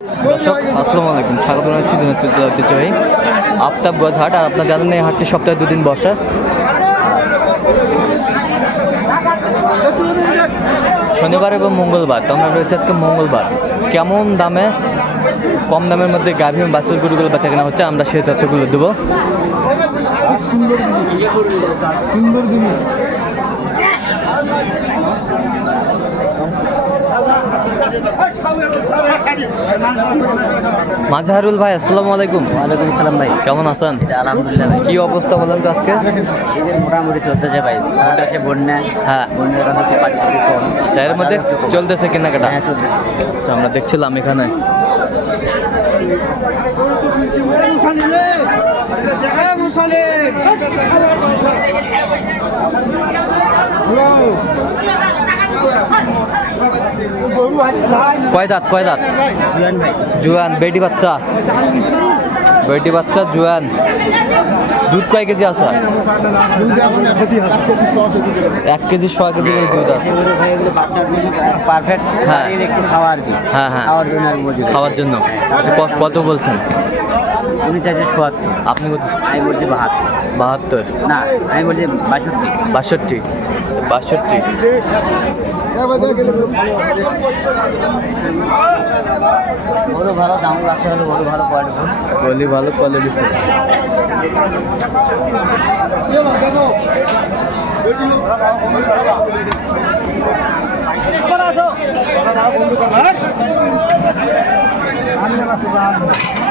দর্শক, আসসালামু আলাইকুম। স্বাগত জানাচ্ছি দিনাজপুর জেলা ঐতিহ্যবাহী আফতাবগঞ্জ হাট। আর আপনার জানেন এই হাটটি সপ্তাহে দুদিন বসে। শনিবার এবং মঙ্গলবার, তো আমরা রয়েছে আজকে মঙ্গলবার। কেমন দামে, কম দামের মধ্যে গাভী বাছুর গরুগুলো বেচা কেনা হচ্ছে, আমরা সেই তথ্যগুলো দেবো। মাঝহারুল ভাই আসসালামু আলাইকুম। ওয়ালাইকুম সালাম ভাই। কেমন আছেন? আলহামদুলিল্লাহ ভাই। কি অবস্থা বলেন তো আজকে? মোটামুটি চলতেছে ভাই। আমাদের বন্যা হ্যাঁ। বন্যার কথা তো পাটি কম। চায়ের মধ্যে চলতেছে কেনাকাটা? হ্যাঁ আচ্ছা আমরা দেখছিলাম এখানে। কয় দাঁত কয় দাঁত? জুয়ান বেটি বাচ্চা? বেটি বাচ্চা জুয়ান। দুধ কয় কেজি আছে? এক কেজি ছয় কেজি করে দুধ আছে। হ্যাঁ। হ্যাঁ হ্যাঁ। খাওয়ার জন্য আচ্ছা কত বলছেন? উনি চাইছে সোয়াত্তর আপনি কত আমি বলছি বাহাত্তর। বাহাত্তর? না আমি বলছি বাষট্টি। বাষট্টি। বাষট্টি। বড় ভালো দাম আছে হলো বড় ভালো কোয়ালিটি বলি ভালো কোয়ালিটি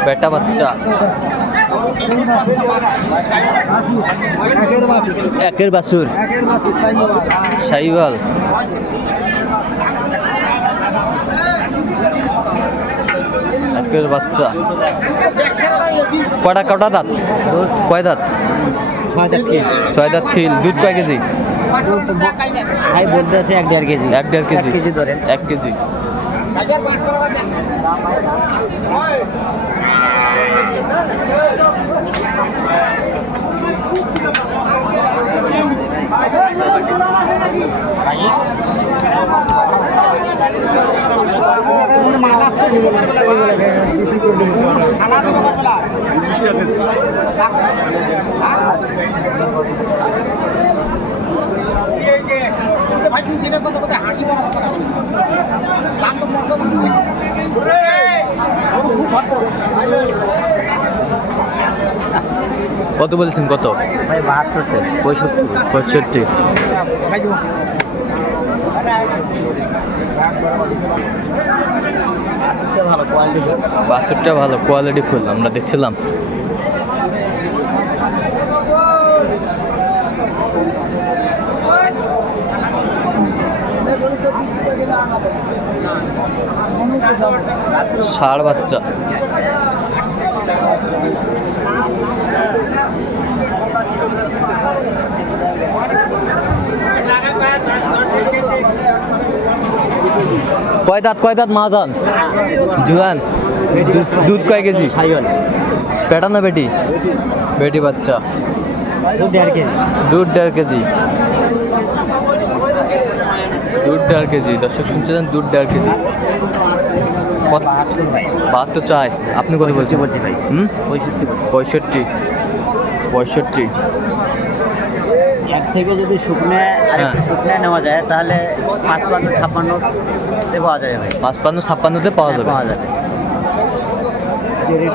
বেটা বাচ্চা। একের বাছুর। শাহিওয়াল একের বাচ্চা। কটা কটা দাঁত? কয় দাঁত? ছয় দাঁত খিল। দুধ কয় কেজি? ভাই বলতে আছে এক দেড় কেজি। এক দেড় কেজি। এক কেজি ধরেন। এক কেজি। ভাই তুমি যেটা কথা হাসি মারা কত বলছেন কত? ভাই বাহাত্তর পঁয়ষট্টি। পঁয়ষট্টি। বাছুরটা ভালো কোয়ালিটি ফুল আমরা দেখছিলাম। ষাড় বাচ্চা। কয় দাঁত কয় দাঁত মাহাজন জুয়ান দুধ- দুধ কয় কেজি? বেটা না বেটি বেটি বাচ্চা। দু দেড় কেজি। দুধ দেড় কেজি। দুধ দেড় কেজি দর্শক শুনছিলেন দুধ দেড় কেজি। বাহাত্তর চাই। আপনি কত বলছি বলছেন বলছি ভাই। হুম? পঁয়ষট্টি পঁয়ষট্টি। এক থেকে যদি শুকনে হ্যাঁ। শুকনে নেওয়া যায় তাহলে পাঁচপান্ন ছাপ্পান্ন পাওয়া যাবে ভাই। পাঁচপান্ন ছাপ্পান্নতে পাওয়া যাবে। পাওয়া যাবে।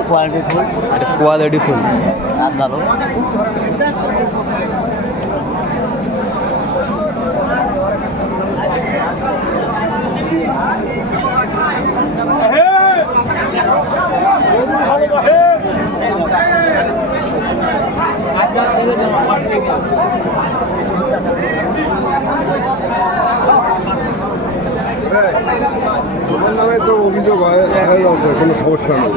কোয়ালিটি ফুল কোয়ালিটি ফুল ভালো। তোমার নামে তো অভিযোগ হয়ে হয়ে কোনো সমস্যা নেই।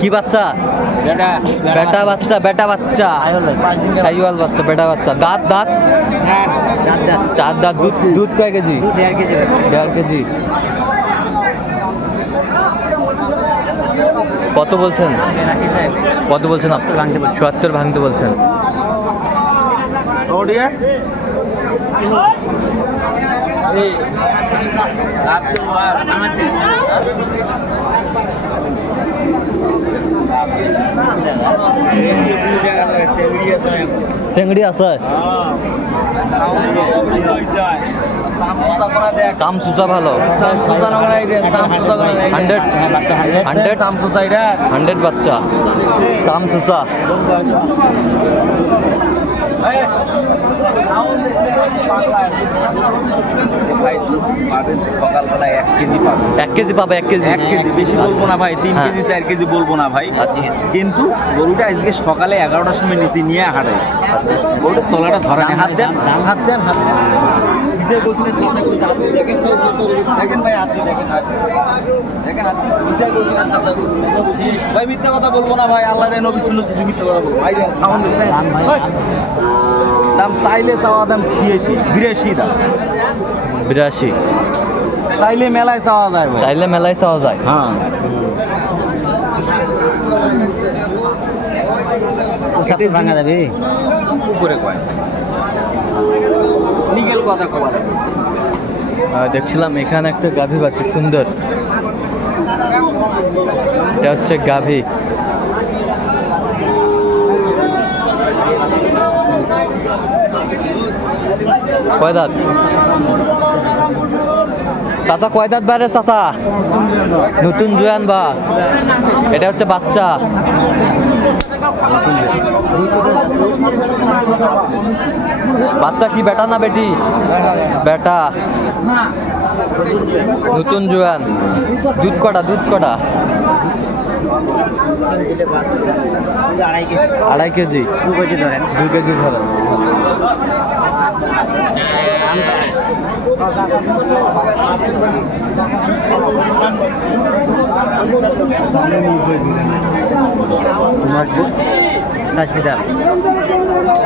কি বাচ্চা? বেটা বাচ্চা বেটা বাচ্চা। সাইওয়াল বাচ্চা বেটা বাচ্চা। দাঁত দাঁত? চার দাঁত দুধ দুধ কয় কেজি? দেড় কেজি দেড় কেজি। কত বলছেন কত বলছেন। চুয়াত্তর ভাঙতে বলছেন চেংড়ি আছে চাম ভালো। Hundred hundred. হান্ড্রেড বাচ্চা। চাম এক কেজি পাবে এক কেজি। এক কেজি বেশি বলব না ভাই তিন হ্যাঁ। কেজি চার কেজি বলব না ভাই। আচ্ছা। কিন্তু গরুটা আজকে সকালে এগারোটার সময় নিচে নিয়ে হাঁটাই গরুটার তলাটা ধরা। হাত দেন হাত দেন হাত দেন। নিজে বলছিলেন কইছে হাত দিয়ে দেখেন দেখেন ভাই দিয়ে দেখেন। দেখেন দিয়ে। নিজে বলছিলেন চাচা কইছে। ভাই মিথ্যা কথা বলব না ভাই আল্লাহ দেয় নবী শুনলো কিছু মিথ্যা কথা বলব ভাই খাওয়ান দেখছেন। দাম চাইলে চাওয়া দাম ছিয়াশি বিরাশি দাম বিরাশি চাইলে মেলায় চাওয়া যায় ভাই চাইলে মেলায় চাওয়া যায় হ্যাঁ ভাঙা যাবে উপরে কয় লিগেল কথা দেখছিলাম এখানে একটা গাভী বাচ্চা সুন্দর। এটা হচ্ছে গাভী। কয় দাঁত? চাচা কয় দাঁত বাইরে চাচা? নতুন জুয়ান বা। এটা হচ্ছে বাচ্চা। বাচ্চা কি বেটা না বেটি? বেটা। নতুন জোয়ান। দুধ কটা দুধ কটা? আড়াই কেজি। দু কেজি ধরেন। দু কেজি ধরে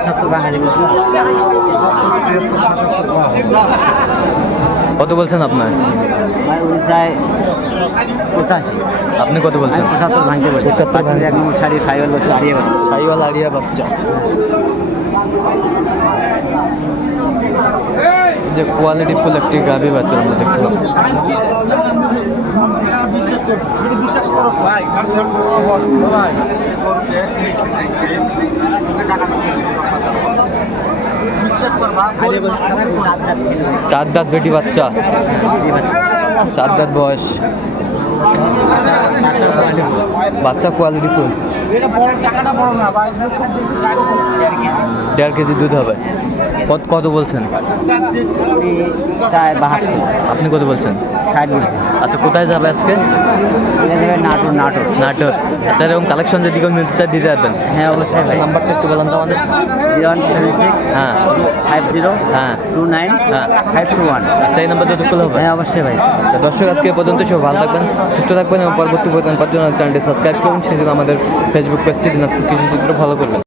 সত্তর ভাঙা যাবে কত বলছেন আপনার? পঁচাশি আপনি কত বলছেন? পঁচাত্তর ভাঙতে বলছি পঁচাত্তর। এক নম্বর শাড়ি ফাইবার বছর হারিয়ে বছর সাইওয়াল আড়িয়া বাচ্চা যে কোয়ালিটি ফুল একটি গাভি বাচ্চা আমরা দেখছিলাম। চার দাঁত বেটি বাচ্চা। চার দাঁত বয়স। বাচ্চা কোয়ালিটি ফুল দেড় কেজি দুধ হবে। কত কত বলছেন? আপনি কত বলছেন? আচ্ছা কোথায় যাবে আজকে? নাটোর। নাটোর নাটোর আচ্ছা এরকম কালেকশন যদি কেউ নিতে চায়, দিতে পারবেন। হ্যাঁ অবশ্যই আচ্ছা নাম্বারটা একটু বললাম তো আমাদের। ওয়ান হ্যাঁ। ফাইভ জিরো হ্যাঁ। টু নাইন হ্যাঁ। ফাইভ টু ওয়ান আচ্ছা এই নাম্বার যতক্ষণ হবে হ্যাঁ অবশ্যই ভাই আচ্ছা দর্শক, আজকে পর্যন্ত সব ভালো থাকবেন। সুস্থ থাকবেন এবং পরবর্তী পর্যন্ত চ্যানেলটি সাবস্ক্রাইব করুন। সেই জন্য আমাদের ফেসবুক পেজটি দিনাজপুর কৃষি চিত্র ভালো করবেন।